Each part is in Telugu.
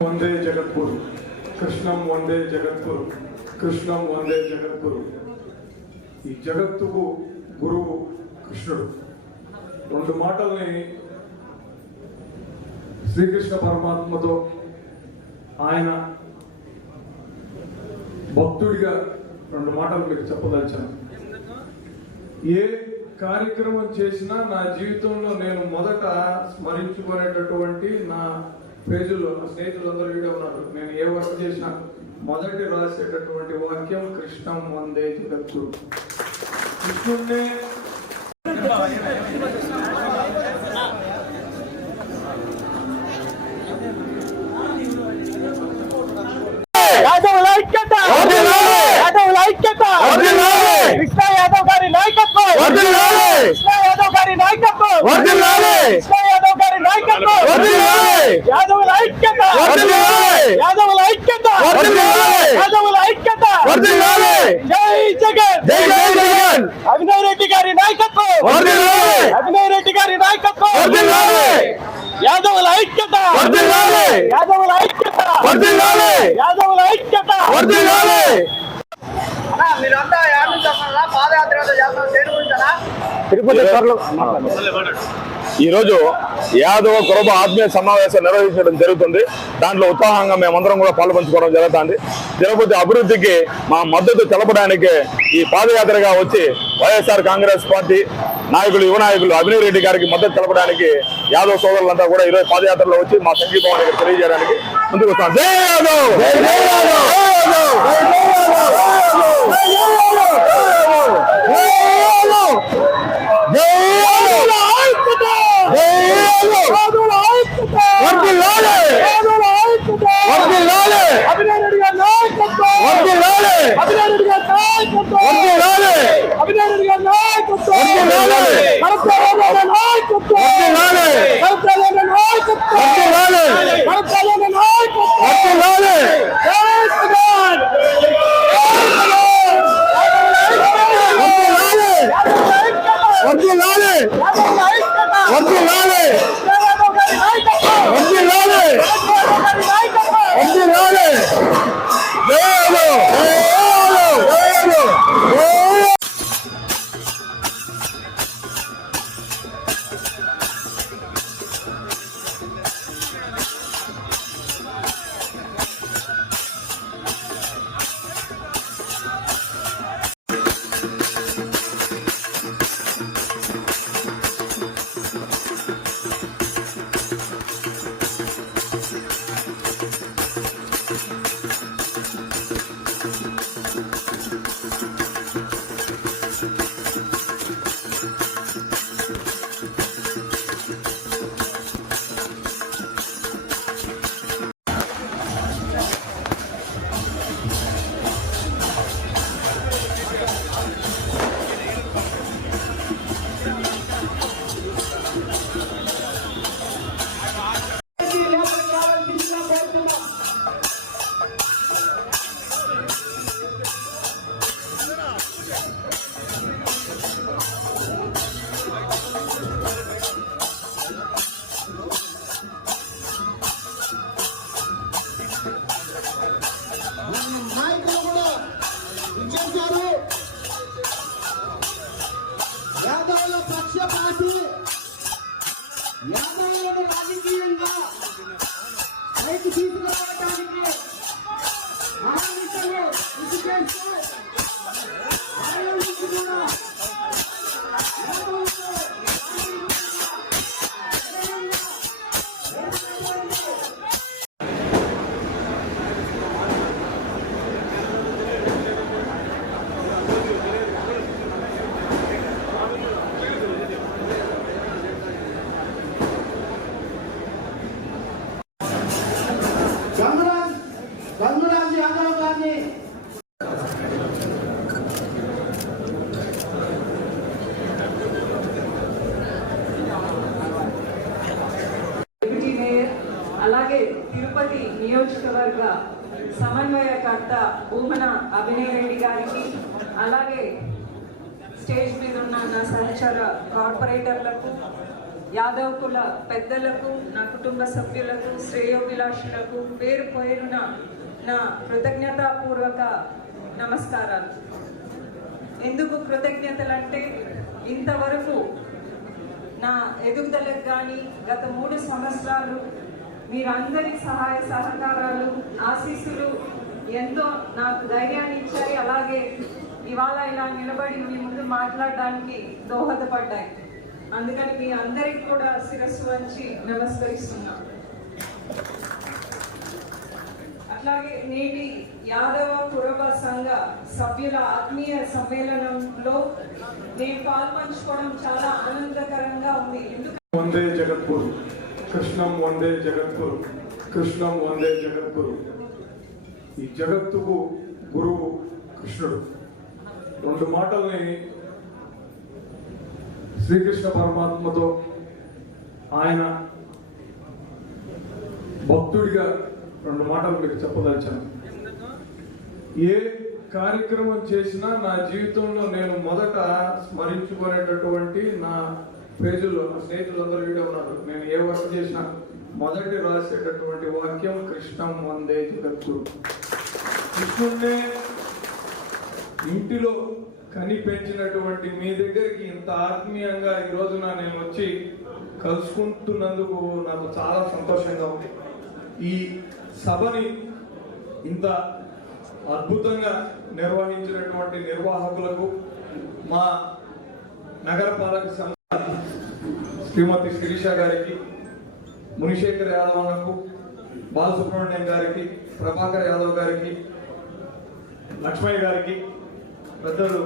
వందే జగద్గురు కృష్ణం వందే జగద్గురు కృష్ణం వందే జగద్గురు. ఈ జగత్తుకు గురువు కృష్ణుడు. రెండు మాటల్ని శ్రీకృష్ణ పరమాత్మతో ఆయన భక్తుడిగా రెండు మాటలు మీకు చెప్పదలిచాను. ఏ కార్యక్రమం చేసినా నా జీవితంలో నేను మొదట స్మరించుకునేటటువంటి నా పేజీలో నా స్నేహితులందరూ వీడియో ఉన్నారు. నేను ఏ వర్క్ చేసినా మొదటి రాసేటటువంటి వాక్యం కృష్ణం వందే జగద్గురు. కృష్ణుడినే కృష్ణ యాదవ్ గారి నాయకత్వం, కృష్ణ యాదవ్ గారి నాయకత్వం, కృష్ణ యాదవ్ గారి నాయకత్వం, యాదవుల ఐక్యత, యాదవుల ఐక్యత, యాదవుల ఐక్యత. జై జగన్, జై జగన్. అభినవ్ రెడ్డి గారి నాయకత్వం, అభినవ్ రెడ్డి గారి నాయకత్వం, యాదవుల ఐక్యత, యాదవుల ఐక్యత, యాదవుల ఐక్యత. మీరంతా యాడ్ నుంచి వస్తున్నారా? పాదయాత్ర చేస్తున్నారు, దేని గురించనా? తిరుపతి ఈరోజు యాదవ కురబ ఆత్మీయ సమావేశం నిర్వహించడం జరుగుతుంది. దాంట్లో ఉత్సాహంగా మేమందరం కూడా పాల్పంచుకోవడం జరుగుతుంది. తిరుపతి అభివృద్ధికి మా మద్దతు తెలపడానికి ఈ పాదయాత్రగా వచ్చి వైఎస్ఆర్ కాంగ్రెస్ పార్టీ నాయకులు, యువ నాయకులు అభినవ్ రెడ్డి గారికి మద్దతు తెలపడానికి యాదవ సోదరులంతా కూడా ఈరోజు పాదయాత్రలో వచ్చి మా సంఘీభావం దగ్గర తెలియజేయడానికి ముందుకు వస్తాం. జై యాదవ్, జై యాదవ్, యాదవుల పక్షపాతి, యాదవులను రాజకీయంగా పైకి తీసుకురావడానికి మహానిషలు కృషి చేస్తూ ఆయన నుంచి కూడా గంగురాజు యాదవ్ గారిని డిప్యూటీ మేయర్ అలాగే తిరుపతి నియోజకవర్గ సమన్వయకర్త భూమన అభినవ్ రెడ్డి గారికి అలాగే స్టేజ్ మీద ఉన్న నా సహచర కార్పొరేటర్లకు యాదవ్ కుల పెద్దలకు, నా కుటుంబ సభ్యులకు, శ్రేయోభిలాషులకు పేరు పేరున నా కృతజ్ఞతాపూర్వక నమస్కారాలు. ఎందుకు కృతజ్ఞతలు అంటే, ఇంతవరకు నా ఎదుగుదలకు కానీ గత 3 సంవత్సరాలు మీరందరి సహాయ సహకారాలు, ఆశీస్సులు ఎంతో నాకు ధైర్యాన్ని ఇచ్చాయి. అలాగే ఇవాళ ఇలా నిలబడి మీ ముందు మాట్లాడడానికి దోహదపడ్డాయి. అందుకని మీ అందరికి కూడా శిరస్సు వంచి నమస్కరిస్తున్నా. అట్లాగే నేటి యాదవ కురబ సంఘ సభ్యుల ఆత్మీయ సమ్మేళనంలో నేను పాల్పంచుకోవడం చాలా ఆనందకరంగా ఉంది. వందే జగద్గురు, కృష్ణం వందే జగద్గురు, కృష్ణం వందే జగద్గురు. ఈ జగత్తుకు గురువు కృష్ణుడు. 2 మాటల్ని శ్రీకృష్ణ పరమాత్మతో ఆయన భక్తుడిగా 2 మాటలు మీకు చెప్పదలిచాను. ఏ కార్యక్రమం చేసినా నా జీవితంలో నేను మొదట స్మరించుకునేటటువంటి నా పేజీలో నా స్నేహితులందరూ వీడియో ఉన్నారు. నేను ఏ వర్క్ చేసినా మొదటి రాసేటటువంటి వాక్యం కృష్ణం వందే జగద్గురు. కృష్ణుడినే ఇంటిలో కని పెంచినటువంటి మీ దగ్గరికి ఇంత ఆత్మీయంగా ఈ రోజున నేను వచ్చి కలుసుకుంటున్నందుకు నాకు చాలా సంతోషంగా ఉంది. ఈ సభని ఇంత అద్భుతంగా నిర్వహించినటువంటి నిర్వాహకులకు, మా నగరపాలక సంస్థ శ్రీమతి శిరీష గారికి, మునిశేఖర్ యాదవ్ అన్నకు, బాలసుబ్రహ్మణ్యం గారికి, ప్రభాకర్ యాదవ్ గారికి, లక్ష్మయ్య గారికి, పెద్దలు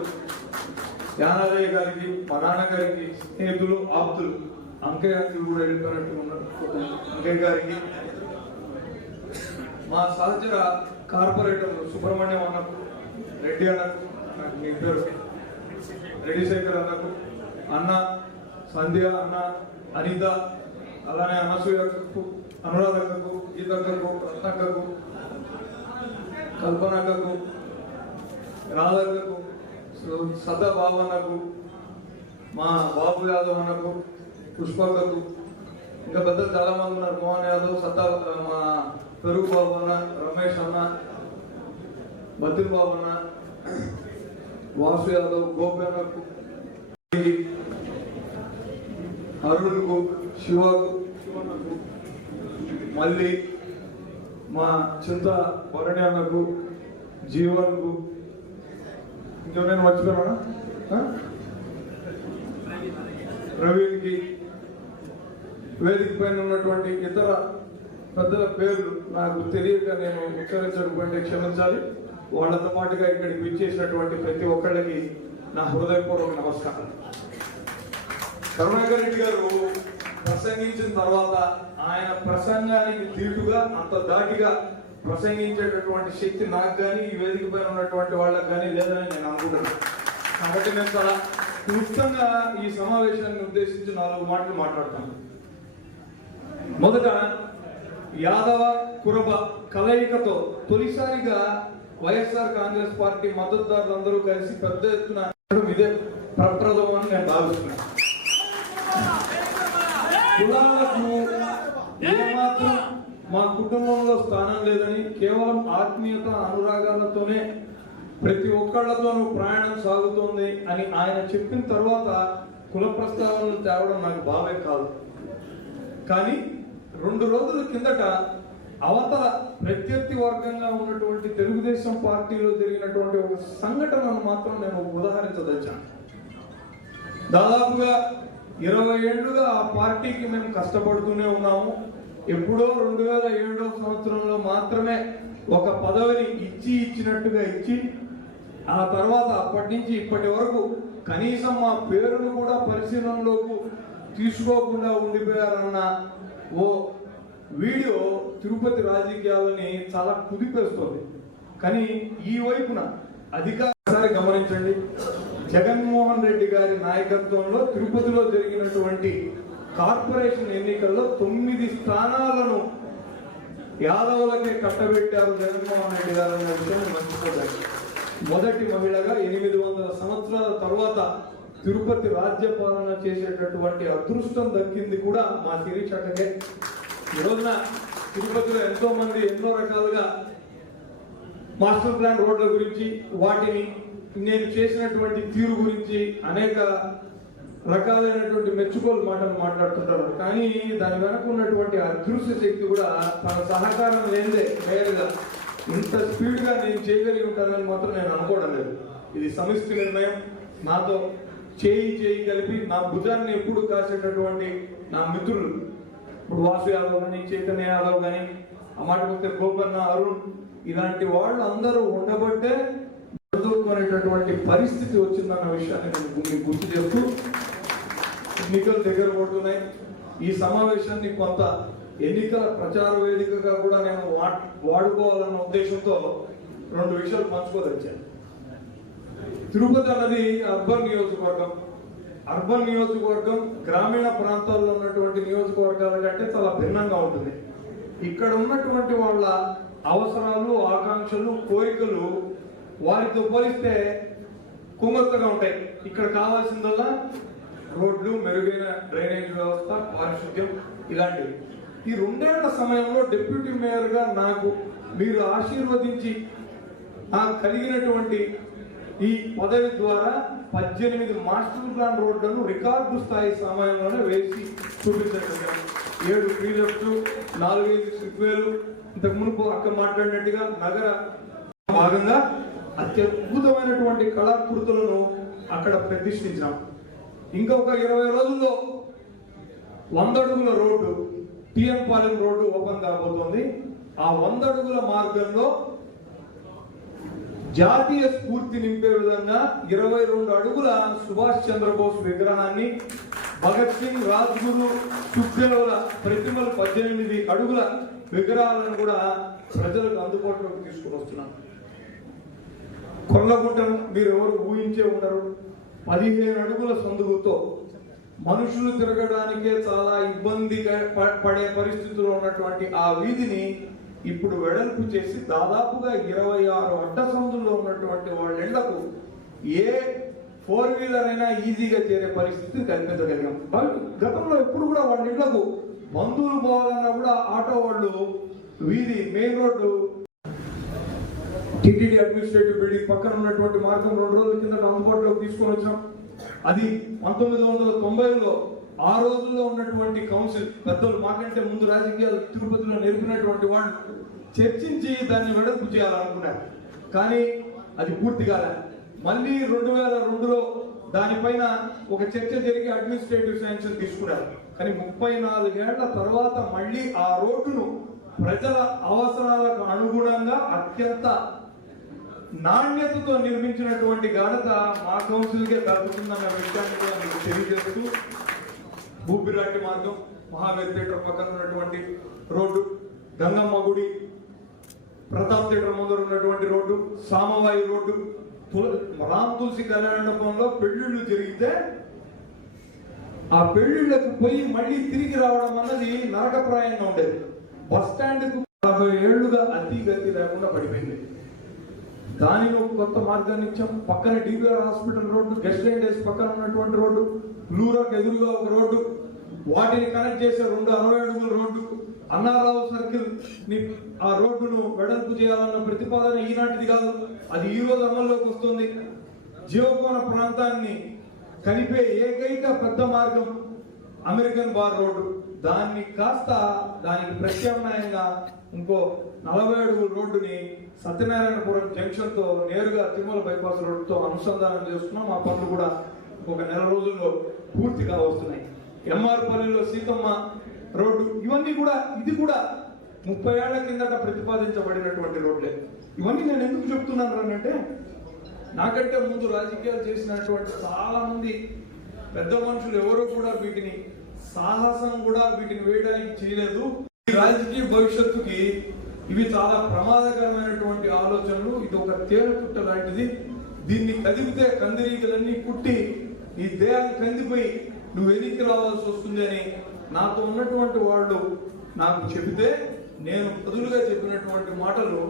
యానాదయ్య గారికి, మా నాన్నగారికి, స్నేహితులు, ఆప్తులు, అంకయ్య కూడా వెళ్ళిపోయినట్టు ఉన్నారు, అంకయ్య గారికి, మా సహచర కార్పొరేటర్లు సుబ్రహ్మణ్యం అన్నకు, రెడ్డి అన్నకు, నాకు మీ పేరు రెడ్డి శేఖర్ అన్నకు, అన్న సంధ్య అన్న, అనిత, అలానే అనసూయకు, అనురాధకు, గీతకు, రత్నకు, కల్పనకు, రాధకు, సదా బాబన్నకు, మా బాబు యాదవ్ అన్నకు, పుష్పకకు, ఇంకా పెద్దలు చాలా మంది ఉన్నారు. మోహన్ యాదవ్, సదా, మా పెరుగు బాబు అన్న, రమేష్ అన్న, బద్రి బాబు అన్న, వాసు యాదవ్, గోపి అన్నకు, అరుణ్కు, శివకు, మళ్ళీ మా చింత భరణి అన్నకు, జీవన్కు, ఇంకెవరైనా మర్చిపోయానా, ప్రవీణ్కి, వేదిక పైన ఉన్నటువంటి ఇతర పెద్దల పేర్లు నాకు తెలియక నేను ఉచ్చరించకపోతే క్షమించాలి. వాళ్ళతో పాటుగా ఇక్కడికి విచ్చేసినటువంటి ప్రతి ఒక్కళ్ళకి నా హృదయపూర్వక నమస్కారం. కరుణాకర్ రెడ్డి గారు ప్రసంగించిన తర్వాత ఆయన ప్రసంగానికి దీటుగా, అంత దాటిగా ప్రసంగించేటటువంటి శక్తి నాకు కానీ ఈ వేదిక పైన ఉన్నటువంటి వాళ్ళకి కానీ లేదని నేను అనుకుంటున్నాను. కాబట్టి నేను చాలా క్లుప్తంగా ఈ సమావేశాన్ని ఉద్దేశించి 4 మాటలు మాట్లాడతాను. మొదట, యాదవ కురబ కలయికతో తొలిసారిగా వైఎస్ఆర్ కాంగ్రెస్ పార్టీ మద్దతుదారులందరూ కలిసి పెద్ద ఎత్తున ఇదే ప్రప్రదం అని నేను భావిస్తున్నాను. కులాలకు ఏమాత్రం మా కుటుంబంలో స్థానం లేదని, కేవలం ఆత్మీయత, అనురాగాలతోనే ప్రతి ఒక్కళ్లతోనూ ప్రయాణం సాగుతోంది అని ఆయన చెప్పిన తర్వాత కుల ప్రస్తావనలు తేవడం నాకు బావే కాదు. కానీ 2 రోజుల కిందట అవతల ప్రత్యర్థి వర్గంగా ఉన్నటువంటి తెలుగుదేశం పార్టీలో జరిగినటువంటి ఒక సంఘటనను మాత్రం నేను ఉదాహరించదలిచాను. దాదాపుగా 20 ఏళ్లుగా ఆ పార్టీకి మేము కష్టపడుతూనే ఉన్నాము. ఎప్పుడో 2007వ సంవత్సరంలో మాత్రమే ఒక పదవిని ఇచ్చినట్టుగా ఇచ్చి, ఆ తర్వాత అప్పటి నుంచి ఇప్పటి వరకు కనీసం మా పేరును కూడా పరిశీలనలోకి తీసుకోకుండా ఉండిపోయారన్న ఓ వీడియో తిరుపతి రాజకీయాలని చాలా కుదిపేస్తుంది. కానీ ఈ వైపున అధికారి గమనించండి, జగన్మోహన్ రెడ్డి గారి నాయకత్వంలో తిరుపతిలో జరిగినటువంటి కార్పొరేషన్ ఎన్నికల్లో 9 స్థానాలను యాదవులకే కట్టబెట్టారు జగన్మోహన్ రెడ్డి గారు అన్న విషయాన్ని మర్చిపోలేదు. మొదటి మహిళగా 800 సంవత్సరాల తర్వాత తిరుపతి రాజ్యపాలన చేసేటటువంటి అదృష్టం దక్కింది కూడా మా శిరీష్ అక్కకే. ఈ రోజున తిరుపతిలో ఎంతో మంది ఎన్నో రకాలుగా మాస్టర్ ప్లాన్ రోడ్ల గురించి, వాటిని నేను చేసినటువంటి తీరు గురించి అనేక రకాలైనటువంటి మెచ్చుకోలు మాటలు మాట్లాడుతుంటారు. కానీ దాని వెనక ఉన్నటువంటి అదృశ్య శక్తి కూడా తన సహకారం లేదే నేరుగా ఇంత స్పీడ్ గా నేను చేయగలిగి ఉంటానని మాత్రం నేను అనుకోవడం లేదు. ఇది సమిష్టి నిర్ణయం. నాతో చేయి కలిపి నా భుజాన్ని ఎప్పుడు కాసేటటువంటి నా మిత్రులు, ఇప్పుడు వాసు యాదవ్ కానీ, చైతన్య యాదవ్ కానీ, ఆ మాట వస్తే గోపన్న, అరుణ్, ఇలాంటి వాళ్ళు అందరూ ఉండబట్టే చదువుకునేటటువంటి పరిస్థితి వచ్చిందన్న విషయాన్ని నేను మీకు గుర్తు చేస్తూ, ఎన్నికలు దగ్గర పడుతున్నాయి. ఈ సమావేశాన్ని కొంత ఎన్నికల ప్రచార వేదికగా కూడా నేను వాడుకోవాలన్న ఉద్దేశంతో 2 విషయాలు పంచుకోదలిచాను. తిరుపతి అన్నది అర్బన్ నియోజకవర్గం. అర్బన్ నియోజకవర్గం గ్రామీణ ప్రాంతాల్లో ఉన్నటువంటి నియోజకవర్గాల కంటే చాలా భిన్నంగా ఉంటుంది. ఇక్కడ ఉన్నటువంటి వాళ్ళ అవసరాలు, ఆకాంక్షలు, కోరికలు వారితో పోలిస్తే కుంగొత్తగా ఉంటాయి. ఇక్కడ కావాల్సిందల్లా రోడ్లు, మెరుగైన డ్రైనేజ్ వ్యవస్థ, పారిశుద్ధ్యం, ఇలాంటివి. ఈ 2 ఏళ్ల సమయంలో డిప్యూటీ మేయర్ గా నాకు మీరు ఆశీర్వదించి నాకు కలిగినటువంటి ఈ పదవి ద్వారా 18 మాస్టర్ ప్లాన్ రోడ్లను రికార్డు స్థాయి సమయంలోనే వేసి చూపించారు. 7 ఫ్రీలెఫ్ట్, 4 సిగ్వేలు, ఇంతకు మునుపు అక్క మాట్లాడినట్టుగా నగర భాగంగా అత్యద్భుతమైనటువంటి కళాకృతులను అక్కడ ప్రతిష్ఠించాం. ఇంకొక 20 రోజుల్లో 100 అడుగుల road, TN Palem road open కాబోతోంది. ఆ 100 అడుగుల మార్గంలో జాతీయ స్ఫూర్తి నింపే విధంగా 22 అడుగుల సుభాష్ చంద్రబోస్ విగ్రహాన్ని, భగత్ సింగ్, రాజ్గురు, సుఖ్దేవ్ల ప్రతిమలు 18 అడుగుల విగ్రహాలను కూడా ప్రజలకు అందుబాటులోకి తీసుకుని వస్తున్నాం. కొల్లగుంటను మీరు ఎవరు ఊహించే ఉండరు. 15 అడుగుల సందుగుతో మనుషులు తిరగడానికే చాలా ఇబ్బందిగా పడే పరిస్థితుల్లో ఉన్నటువంటి ఆ వీధిని ఇప్పుడు వెడల్పు చేసి దాదాపుగా 26 అడ్డ సందుల్లో ఉన్నటువంటి వాళ్ళ ఇళ్లకు ఏ 4 వీలర్ అయినా ఈజీగా చేరే పరిస్థితి కల్పించగలిగాం. గతంలో ఎప్పుడు కూడా వాళ్ళ ఇళ్లకు బంధువులు పోవాలన్నా కూడా ఆటో వాళ్ళు వీధి main road TTD administrative building పక్కన ఉన్నటువంటి మార్గం 2 రోజుల కింద అందుబాటులోకి తీసుకొని వచ్చాం. అది 1990లో ఆ రోజుల్లో ఉన్నటువంటి కౌన్సిల్ పెద్దలు, మాకంటే ముందు రాజకీయాలు తిరుపతిలో నేర్పినటువంటి వాళ్ళు చర్చించి దాన్ని వెడల్పు చేయాలనుకున్నారు. కానీ అది పూర్తి కాలే. మళ్ళీ 2002లో దానిపైన ఒక చర్చ జరిగి అడ్మినిస్ట్రేటివ్ శాంక్షన్ తీసుకున్నారు. కానీ 34 ఏళ్ల తర్వాత మళ్ళీ ఆ రోడ్డును ప్రజల అవసరాలకు అనుగుణంగా అత్యంత నాణ్యతతో నిర్మించినటువంటి ఘనత మా కౌన్సిల్కే దక్కుతుందన్న విషయాన్ని కూడా మీకు తెలియజేస్తూ, భూపిరాటి మార్గం, మహావీర్ థియేటర్ పక్కన ఉన్నటువంటి రోడ్డు, గంగమ్మ గుడి, ప్రతాప్ థియేటర్ ముందర ఉన్నటువంటి రోడ్డు, సామవాయి రోడ్డు, రామ్ తులసి కళ్యాణ మండపంలో పెళ్లిళ్ళు జరిగితే ఆ పెళ్లిళ్లకు పోయి మళ్ళీ తిరిగి రావడం అన్నది నరకప్రాయంగా ఉండేది. బస్ స్టాండ్ కు 40 ఏళ్లుగా అతి గతి లేకుండా పడిపోయింది. దానిలో కొత్త మార్గాన్ని ఇచ్చాం. పక్కన DBR hospital road, guest line days పక్కన ఉన్నటువంటి రోడ్డు, బ్లూ రాక్ ఎదురుగా ఒక రోడ్డు, వాటిని కనెక్ట్ చేసే 2 60 అడుగుల రోడ్డు, అన్నారావు సర్కిల్ ని ఆ రోడ్డును వెడల్పు చేయాలన్న ప్రతిపాదన ఈనాటిది కాదు, అది ఈ రోజు అమల్లోకి వస్తుంది. జీవకోన ప్రాంతాన్ని కలిపే ఏకైక పెద్ద మార్గం అమెరికన్ బార్ రోడ్డు, దాన్ని కాస్త దానికి ప్రత్యామ్నాయంగా ఇంకో 40 అడుగుల రోడ్డుని సత్యనారాయణపురం జంక్షన్ తో నేరుగా తిరుమల బైపాస్ రోడ్డుతో అనుసంధానం చేస్తున్నాం. ఆ పనులు కూడా ఒక నెల రోజుల్లో పూర్తిగా వస్తున్నాయి. ఎంఆర్ పల్లిలో సీతమ్మ రోడ్డు, ఇవన్నీ కూడా ఇది కూడా 30 ఏళ్ల కిందట ప్రతిపాదించబడినటువంటి రోడ్లే. ఇవన్నీ నేను ఎందుకు చెప్తున్నాను అంటే, నాకంటే ముందు రాజకీయాలు చేసినటువంటి చాలా మంది పెద్ద మనుషులు ఎవరో కూడా వీటిని సాహసం కూడా వీటిని వేయడానికి చేయలేదు. ఈ రాజకీయ భవిష్యత్తుకి ఇవి చాలా ప్రమాదకరమైనటువంటి ఆలోచనలు. ఇది ఒక తేనె లాంటిది. దీన్ని కదిపితే కందిరీకలన్నీ కుట్టి ఈ దేహాన్ని కందిపోయి నువ్వు వెనక్కి రావాల్సి వస్తుంది అని నాతో ఉన్నటువంటి వాళ్ళు నాకు చెబితే, నేను బదులుగా చెప్పినటువంటి మాటలు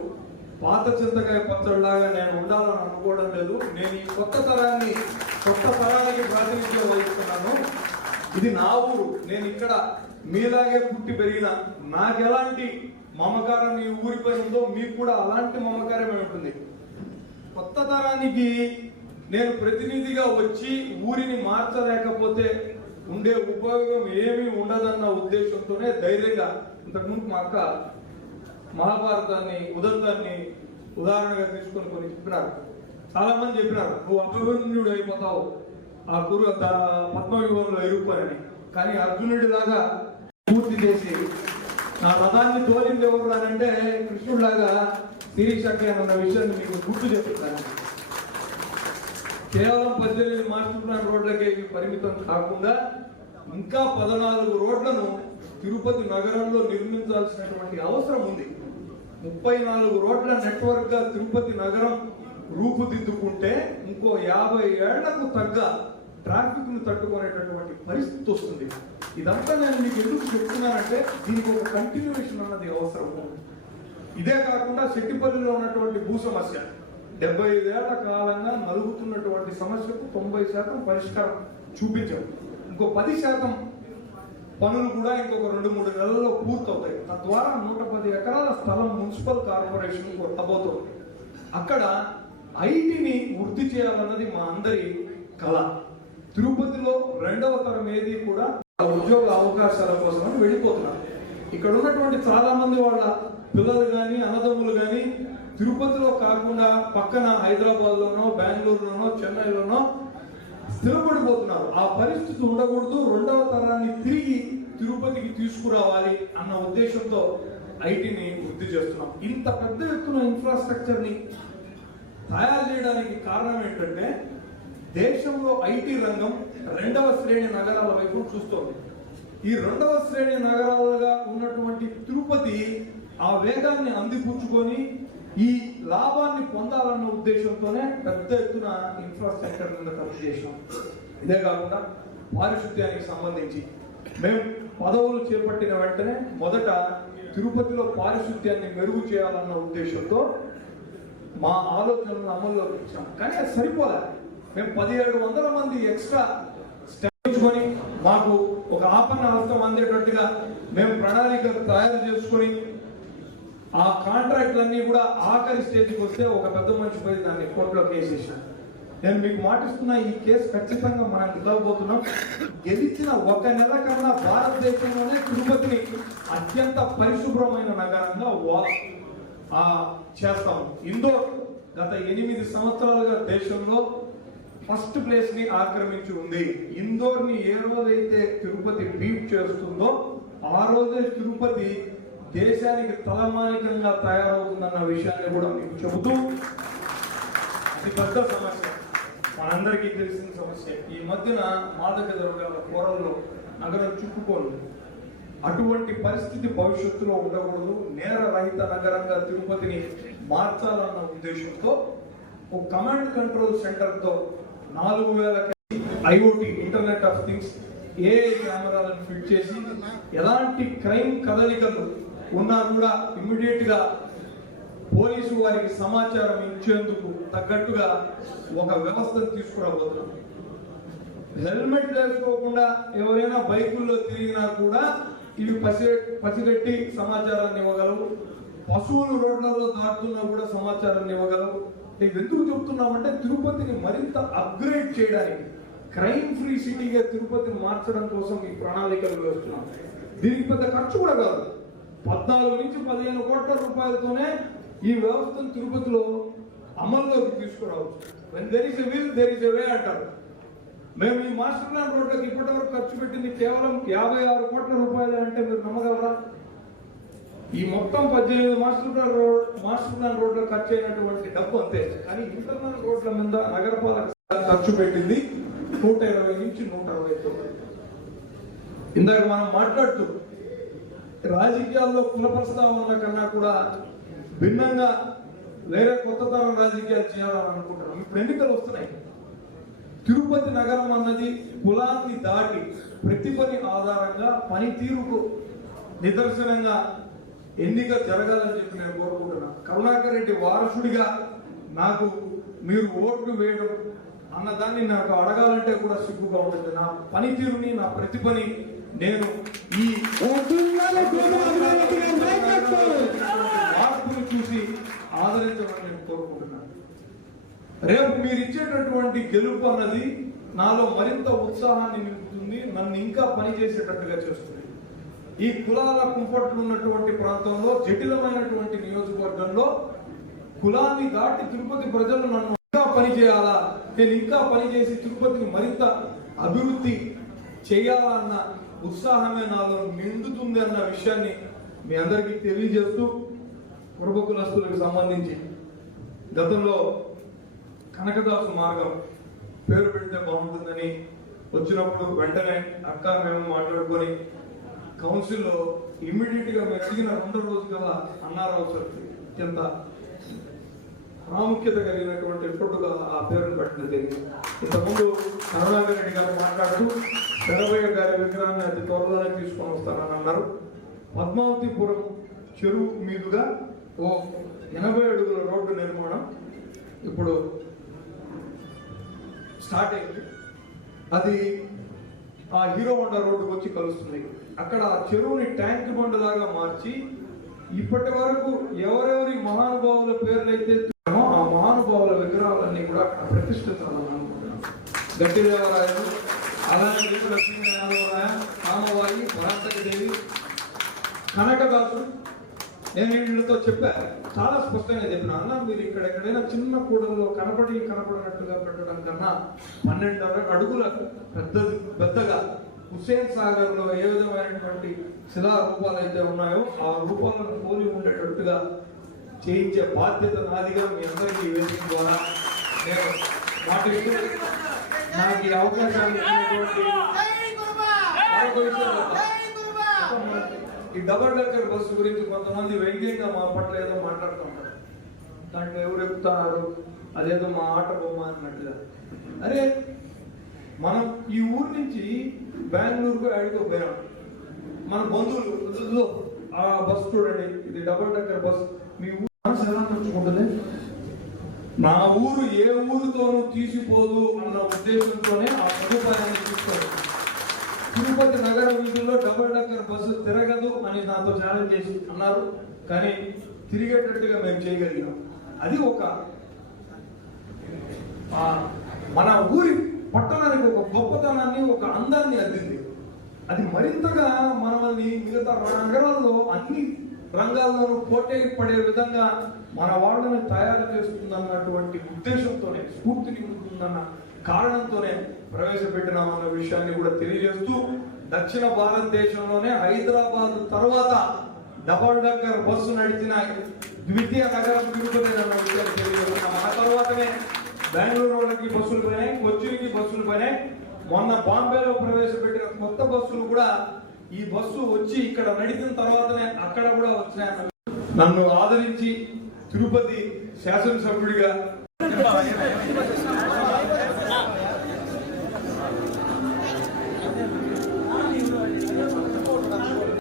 పాత చింతకాయ పచ్చడిలాగా నేను ఉండాలని అనుకోవడం లేదు. నేను ఈ కొత్త తరానికి ప్రాతినిధ్యం వహిస్తున్నాను. ఇది నా ఊరు, నేను ఇక్కడ మీలాగే పుట్టి పెరిగిన, నాకు ఎలాంటి మమకారం ఈ ఊరిపై ఉందో మీకు కూడా అలాంటి మమకారమే ఉంటుంది. కొత్త తరానికి నేను ప్రతినిధిగా వచ్చి ఊరిని మార్చలేకపోతే ఉండే ఉపయోగం ఏమీ ఉండదన్న ఉద్దేశంతోనే ధైర్యంగా, ఇంతకుముందు మా అక్క మహాభారతాన్ని ఉదంతాన్ని ఉదాహరణగా తీసుకొని కొన్ని చెప్పినారు. చాలా మంది చెప్పినారు నువ్వు అభిమన్యుడు అయిపోతావు ఆ పద్మవ్యూహంలో ఇరుక్కుని, కానీ అర్జునుడిలాగా పూర్తి చేసి నా రథాన్ని తోలింది ఎవరు అంటే కృష్ణుడిలాగా శిరీషకి అన్న విషయాన్ని మీకు గుర్తు చెప్తాను. కేవలం 18 మాస్టర్ ప్లాన్ రోడ్లకే పరిమితం కాకుండా ఇంకా 14 రోడ్లను తిరుపతి నగరంలో నిర్మించాల్సినటువంటి అవసరం ఉంది. 34 రోడ్ల నెట్వర్క్ గా తిరుపతి నగరం రూపుదిద్దుకుంటే ఇంకో 50 ఏళ్లకు తగ్గ ట్రాఫిక్ ను తట్టుకునేటటువంటి పరిస్థితి వస్తుంది. ఇదంతా నేను మీకు ఎందుకు చెప్తున్నానంటే దీనికి ఒక కంటిన్యూషన్ అన్నది అవసరం. ఇదే కాకుండా శెట్టిపల్లిలో ఉన్నటువంటి భూ సమస్య 75 ఏళ్ల కాలంగా నలుగుతున్నటువంటి సమస్యకు 90% పరిష్కారం చూపించారు. ఇంకో 10% పనులు కూడా ఇంకొక 2-3 నెలల్లో పూర్తవుతాయి. తద్వారా 110 ఎకరాల స్థలం మున్సిపల్ కార్పొరేషన్ కొట్టబోతోంది. అక్కడ ఐటీని వృద్ధి చేయాలన్నది మా అందరి కళ. తిరుపతిలో 2వ తరం ఏది కూడా ఉద్యోగ అవకాశాల కోసం వెళ్ళిపోతున్నారు. ఇక్కడ ఉన్నటువంటి చాలా మంది వాళ్ళ పిల్లలు కానీ అన్నదమ్ములు కానీ తిరుపతిలో కాకుండా పక్కన హైదరాబాద్ లోనో బెంగళూరులోనో చెన్నైలోనో స్థిరపడిపోతున్నారు. ఆ పరిస్థితి ఉండకూడదు. 2వ తరాన్ని తిరిగి తిరుపతికి తీసుకురావాలి అన్న ఉద్దేశంతో ఐటీని వృద్ధి చేస్తున్నాం. ఇంత పెద్ద ఎత్తున ఇన్ఫ్రాస్ట్రక్చర్ ని తయారు చేయడానికి కారణం ఏంటంటే దేశంలో ఐటీ రంగం 2వ శ్రేణి నగరాల వైపు చూస్తోంది. ఈ 2వ శ్రేణి నగరాలుగా ఉన్నటువంటి తిరుపతి ఆ వేగాన్ని అందిపుచ్చుకొని ఈ లాభాన్ని పొందాలన్న ఉద్దేశంతోనే పెద్ద ఎత్తున ఇన్ఫ్రాస్ట్రక్చర్ మీద ఖర్చు చేసాం. ఇదే కాకుండా పారిశుద్ధ్యానికి సంబంధించి మేము పదవులు చేపట్టిన వెంటనే మొదట తిరుపతిలో పారిశుద్ధ్యాన్ని మెరుగు చేయాలన్న ఉద్దేశంతో మా ఆలోచనలను అమల్లోకి ఇచ్చాం. కానీ అది సరిపోలే. మేము 1700 మంది ఎక్స్ట్రా స్టాఫ్ని మాకు ఒక ఆపన్న హస్తం అందేటట్టుగా మేము ప్రణాళిక తయారు చేసుకొని ఆ కాంట్రాక్ట్లన్నీ కూడా ఆఖరి స్టేజ్కి వస్తే ఒక పెద్ద మనిషిపై దాన్ని కోర్టులో కేసు వేసాం. నేను మీకు మాటిస్తున్నా, ఈ కేసు ఖచ్చితంగా మనం గెలవబోతున్నాం. గెలిచిన 1 నెల కన్నా భారతదేశంలోనే తిరుపతిని అత్యంత పరిశుభ్రమైన నగరంగా చేస్తాం. ఇందోర్ గత 8 సంవత్సరాలుగా దేశంలో ఫస్ట్ ప్లేస్ ని ఆక్రమించి ఉంది. ఇందోర్ ని ఏ రోజైతే తిరుపతి బీట్ చేస్తుందో ఆ రోజే తిరుపతి దేశానికి తలమానికంగా తయారవుతుందన్న విషయాన్ని కూడా మీకు చెబుతూ, అది పెద్ద సమస్య, మనందరికీ తెలిసిన సమస్య. ఈ మధ్యన మాదక ద్రవ్యాల కోరల్లో నగరం చుట్టుకోండి. అటువంటి పరిస్థితి భవిష్యత్తులో ఉండకూడదు. నేర రహిత నగరంగా తిరుపతిని మార్చాలన్న ఉద్దేశంతో ఒక కమాండ్ కంట్రోల్ సెంటర్ తో 4000 IoT internet of things AI కెమెరాలను ఫిట్ చేసి ఎలాంటి క్రైమ్ కదలికలు ఉన్నా కూడా ఇమ్మీడియట్ గా పోలీసు వారికి సమాచారం ఇచ్చేందుకు తగ్గట్టుగా ఒక వ్యవస్థను తీసుకురాబోతున్నాం. హెల్మెట్ వేసుకోకుండా ఎవరైనా బైకుల్లో తిరిగినా కూడా ఇవి పసిగట్టి సమాచారాన్ని ఇవ్వగలవు. పశువులు రోడ్లలో దాటుతున్నా కూడా సమాచారాన్ని ఇవ్వగలవు. ఎందుకు చెప్తున్నామంటే తిరుపతిని మరింత అప్గ్రేడ్ చేయడానికి, క్రైమ్ ఫ్రీ సిటీగా తిరుపతిని మార్చడం కోసం ఈ ప్రణాళికలు వేస్తున్నాం. దీనికి పెద్ద ఖర్చు కూడా కాదు. 14 నుంచి 15 కోట్ల రూపాయలతోనే ఈ వ్యవస్థను తిరుపతిలో అమల్లోకి తీసుకురావచ్చు. when there is a will there is a way అంటారు. మేము ఈ మాస్టర్ ప్లాన్ రోడ్లకు ఇప్పటి వరకు ఖర్చు పెట్టింది కేవలం 56 కోట్ల రూపాయలు అంటే మీరు నమ్మగలరా? ఈ మొత్తం 18 మాస్టర్ ప్లాన్ రోడ్లకు ఖర్చు అయినటువంటి డబ్బు అంతే. కానీ ఇంటర్నల్ రోడ్ల మీద నగరపాలక ఖర్చు పెట్టింది 120 నుంచి 160. ఇందాక మనం మాట్లాడుతూ రాజకీయాల్లో కుల ప్రస్తావనల కన్నా కూడా భిన్నంగా వేరే కొత్త తరం రాజకీయాలు చేయాలని అనుకుంటున్నాం. ఇప్పుడు ఎన్నికలు వస్తున్నాయి. తిరుపతి నగరం అన్నది కులాన్ని దాటి ప్రతిభని ఆధారంగా పనితీరుకు నిదర్శనంగా ఎన్నిక జరగాలని చెప్పి నేను కోరుకుంటున్నాను. కరుణాకర్ రెడ్డి రెడ్డి వారసుడిగా నాకు మీరు ఓట్లు వేయడం అన్నదాన్ని నాకు అడగాలంటే కూడా సిగ్గుగా ఉంటుంది. నా పనితీరుని, నా ప్రతిభని నేను ఈ మార్పును చూసి ఆదరించమని నేను కోరుకుంటున్నాను. రేపు మీరు ఇచ్చేటటువంటి గెలుపు అన్నది నాలో మరింత ఉత్సాహాన్ని నింపుతుంది, నన్ను ఇంకా పనిచేసేటట్టుగా చేస్తుంది. ఈ కులాల కుంపట్లు ఉన్నటువంటి ప్రాంతంలో, జటిలమైనటువంటి నియోజకవర్గంలో కులాన్ని దాటి తిరుపతి ప్రజలు నన్ను ఇంకా పని చేయాలా, నేను ఇంకా పనిచేసి తిరుపతిని మరింత అభివృద్ధి చేయాలన్న ఉత్సాహమే నాలో నిండుతుంది అన్న విషయాన్ని మీ అందరికీ తెలియజేస్తూ, కురుబ కులస్తులకు సంబంధించి గతంలో కనకదాసు మార్గం పేరు పెడితే బాగుంటుందని వచ్చినప్పుడు వెంటనే అక్క మేము మాట్లాడుకొని కౌన్సిల్లో ఇమ్మీడియట్ గా మీరు అడిగిన 2 రోజుల అన్నారావు సార్ అత్యంత ప్రాముఖ్యత కలిగినటువంటి ఎప్పుడుగా ఆ పేరును పెట్టడం జరిగింది. ఇంతకుముందు కరుణాకర్ రెడ్డి గారు మాట్లాడుతూ చంద్రబాబు గారి విగ్రహాన్ని అతి త్వరలోనే తీసుకొని వస్తారని అన్నారు. పద్మావతిపురం చెరువు మీదుగా ఓ 80 అడుగుల రోడ్డు నిర్మాణం ఇప్పుడు స్టార్ట్ అయింది. అది ఆ హీరో హోండా రోడ్డుకు వచ్చి కలుస్తుంది. అక్కడ ఆ చెరువుని ట్యాంక్ బండ్ లాగా మార్చి ఇప్పటి వరకు ఎవరెవరి మహానుభావుల పేర్లైతే ఆ మహానుభావుల విగ్రహాలన్నీ కూడా అక్కడ ప్రతిష్ఠించాలని అనుకుంటున్నాం. గట్టిదేవరాయలు, అలానే లక్ష్మీనారాయణ, రామవాయి, పరాశరదేవి, కనకదాసు. నేను వీళ్ళతో చెప్పా, చాలా స్పష్టంగా చెప్పిన, అన్న మీరు ఇక్కడ ఎక్కడైనా చిన్న కూడల్లో కనపడినట్టుగా పెట్టడం కన్నా 12 అడుగుల పెద్దగా హుస్సేన్ సాగర్ లో ఏ విధమైనటువంటి శిలా రూపాలు అయితే ఉన్నాయో ఆ రూపాలను పోలి ఉండేటట్టుగా చేయించే బాధ్యత నాదిగా మీ అందరికీ వేదిక ద్వారా నేను మాట్లాడుతూ నాకు ఈ అవకాశాన్ని ఇచ్చినటువంటి ఈ డబల్ డెక్కర్ బస్సు గురించి కొంతమంది వ్యంగ్యంగా మా పట్ల ఏదో మాట్లాడుతుంటారు. దాంట్లో ఎవరు ఎక్కుతున్నారు, అదేదో మా ఆట బొమ్మ అన్నట్టుగా. అరే మనం ఈ ఊరు నుంచి బెంగళూరుకు అడిగి పోయాం. మన బంధువులు ఆ బస్సు చూడండి, ఇది డబల్ డెక్కర్ బస్, మీ ఊరు మనసు ఎలా నచ్చుకుంటుంది? నా ఊరు ఏ ఊరితోనూ తీసిపోదు అన్న ఉద్దేశంతోనే ఆ సదుపాయాన్ని తీసుకోవాలి. తిరుపతి నగర వీధుల్లో డబుల్ డెక్కర్ బస్సు తిరగదు అని నాతో ఛాలెంజ్ చేసి అన్నారు, కానీ తిరిగేటట్టుగా మేము చేయగలిగాం. అది ఒక మన ఊరి పట్టణానికి ఒక గొప్పతనాన్ని, ఒక అందాన్ని అద్దింది. అది మరింతగా మనల్ని మిగతా నగరాల్లో అన్ని రంగాల్లోనూ పోటీ పడే విధంగా మన వాళ్ళని తయారు చేస్తుందన్నటువంటి ఉద్దేశంతోనే, స్ఫూర్తిని ఉంటుందన్న కారణంతోనే ప్రవేశపెట్టినామన్న విషయాన్ని కూడా తెలియజేస్తూ, దక్షిణ భారతదేశంలోనే హైదరాబాద్ తర్వాత డబల్ డెక్కర్ బస్సు నడిచిన ద్వితీయ నగరం తిరుపతి అన్న విషయాన్ని తెలియజేస్తున్నాం. ఆ తర్వాతనే బెంగళూరు వాళ్ళకి బస్సులు పోయినాయి, కొచ్చికి బస్సులు పోయినాయి. మొన్న బాంబేలో ప్రవేశపెట్టిన కొత్త బస్సులు కూడా ఈ బస్సు వచ్చి ఇక్కడ నడిచిన తర్వాతనే అక్కడ కూడా వచ్చినాయన్న. నన్ను ఆదరించి తిరుపతి శాసనసభ్యుడిగా